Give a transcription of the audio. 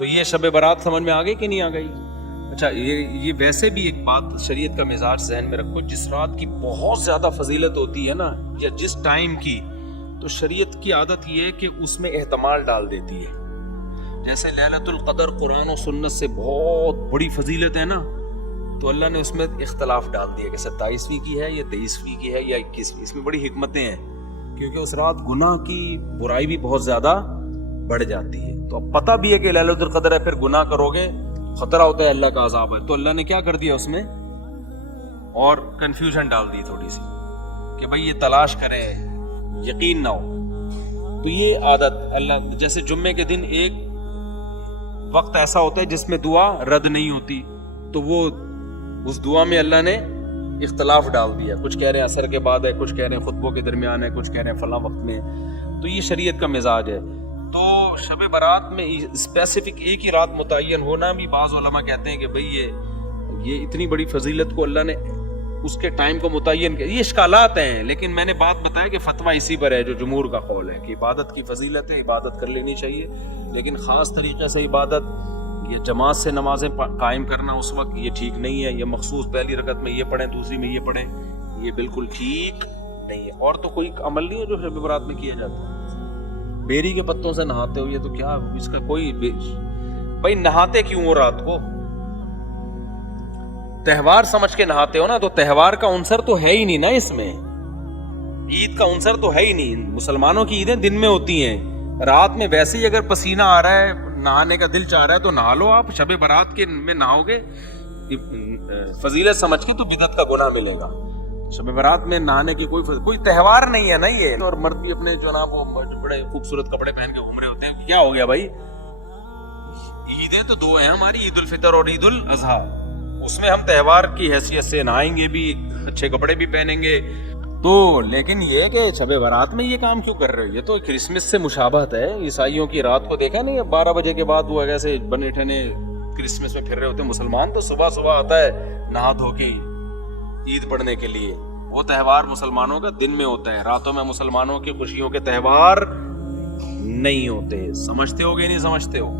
تو یہ شب برات سمجھ میں آ گئی کہ نہیں آ گئی؟ اچھا یہ ویسے بھی ایک بات شریعت کا مزاج ذہن میں رکھو، جس رات کی بہت زیادہ فضیلت ہوتی ہے نا، یا جس ٹائم کی، تو شریعت کی عادت یہ ہے کہ اس میں احتمال ڈال دیتی ہے. جیسے لیلۃ القدر قرآن و سنت سے بہت بڑی فضیلت ہے نا، تو اللہ نے اس میں اختلاف ڈال دیا کہ 27ویں کی ہے یا 23ویں کی ہے یا 21ویں. اس میں بڑی حکمتیں ہیں، کیونکہ اس رات گناہ کی برائی بھی بہت زیادہ بڑھ جاتی ہے. تو اب پتہ بھی ہے کہ لیلۃ القدر ہے، پھر گناہ کرو گے خطرہ ہوتا ہے اللہ کا عذاب ہے. تو اللہ نے کیا کر دیا اس میں، اور کنفیوژن ڈال دی تھوڑی سی کہ بھائی یہ تلاش کریں، یقین نہ ہو. تو یہ عادت اللہ، جیسے جمعے کے دن ایک وقت ایسا ہوتا ہے جس میں دعا رد نہیں ہوتی، تو وہ اس دعا میں اللہ نے اختلاف ڈال دیا. کچھ کہہ رہے ہیں عصر کے بعد ہے، کچھ کہہ رہے ہیں خطبوں کے درمیان ہے، کچھ کہہ رہے ہیں فلاں وقت میں. تو یہ شریعت کا مزاج ہے. تو شب برات میں اسپیسیفک ایک ہی رات متعین ہونا بھی بعض علماء کہتے ہیں کہ بھئی یہ اتنی بڑی فضیلت کو اللہ نے اس کے ٹائم کو متعین کیا. یہ اشکالات ہیں، لیکن میں نے بات بتایا کہ فتویٰ اسی پر ہے جو جمہور کا قول ہے کہ عبادت کی فضیلت ہے، عبادت کر لینی چاہیے، لیکن خاص طریقے سے عبادت، یہ جماعت سے نمازیں قائم کرنا اس وقت یہ ٹھیک نہیں ہے. یہ مخصوص پہلی رکعت میں یہ پڑھیں، دوسری میں یہ پڑھیں، یہ بالکل ٹھیک نہیں ہے. اور تو کوئی عمل نہیں ہے جو شب برات میں کیا جاتا ہے. بیری کے پتوں سے نہاتے ہو، یہ تو کیا اس کا کوئی بھائی نہاتے کیوں ہو رات کو؟ تہوار سمجھ کے نہاتے ہو نا، تو تہوار کا عنصر تو ہے ہی نہیں نا اس میں، عید کا عنصر تو ہے ہی نہیں. مسلمانوں کی عیدیں دن میں ہوتی ہیں، رات میں ویسے ہی اگر پسینہ آ رہا ہے، نہانے کا دل چاہ رہا ہے تو نہا لو. آپ شب برات کے میں نہاؤ گے فضیلت سمجھ کے تو بدعت کا گناہ ملے گا. شب برات میں نہانے کی کوئی تہوار نہیں ہے نا یہ. اور مرد بھی اپنے جو نا وہ بڑے خوبصورت کپڑے پہن کے گھوم رہے ہوتے ہیں. کیا ہو گیا بھائی؟ عیدیں تو دو ہیں ہماری، عید الفطر اور عید الاضحیٰ. اس میں ہم تہوار کی حیثیت سے نہائیں گے بھی، اچھے کپڑے بھی پہنیں گے. تو لیکن یہ کہ شب برات میں یہ کام کیوں کر رہے ہو؟ یہ تو کرسمس سے مشابہت ہے. عیسائیوں کی رات کو دیکھا نہیں، 12 بجے کے بعد وہ ایسے بنے ٹھنے کرسمس میں پھر رہے ہوتے ہیں. مسلمان تو صبح صبح آتا ہے نہا دھو کے عید پڑھنے کے لیے. وہ تہوار مسلمانوں کا دن میں ہوتا ہے، راتوں میں مسلمانوں کی خوشیوں کے تہوار نہیں ہوتے. سمجھتے ہو کہ نہیں سمجھتے ہو؟